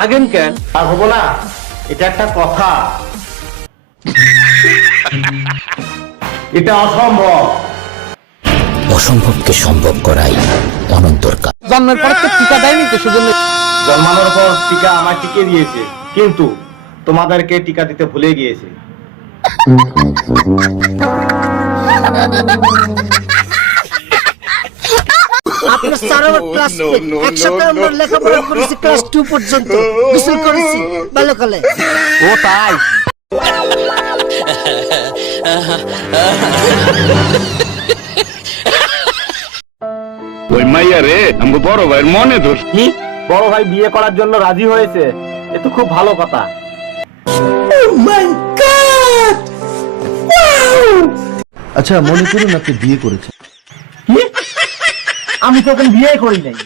লাগেন কেন? আর হবো না, এটা একটা কথা। এটা অসম্ভব। অসম্ভবকে সম্ভব করাই অনন্তর কাজ। জন্মের পর তো টিকা দেয়নি তো, সেজন্য জন্মানোর পর টিকা আমার টিকে দিয়েছে, কিন্তু তোমাদেরকে টিকা দিতে ভুলে গিয়েছে। আপনার স্যার ক্লাস একসাথে আমরা লেখাপড়া করেছি ক্লাস 2 পর্যন্ত, গোসল করেছি বাল্যকালে। ও তাই। ওই মাইয়া রে আমাকে বড় ভাইয়ের মনে ধর। কি বড় ভাই বিয়ে করার জন্য রাজি হয়েছে? এ তো খুব ভালো কথা। আচ্ছা মনে করুন আপনি বিয়ে করেছেন। কি? আমি তো এখন বিয়ে করি নাই।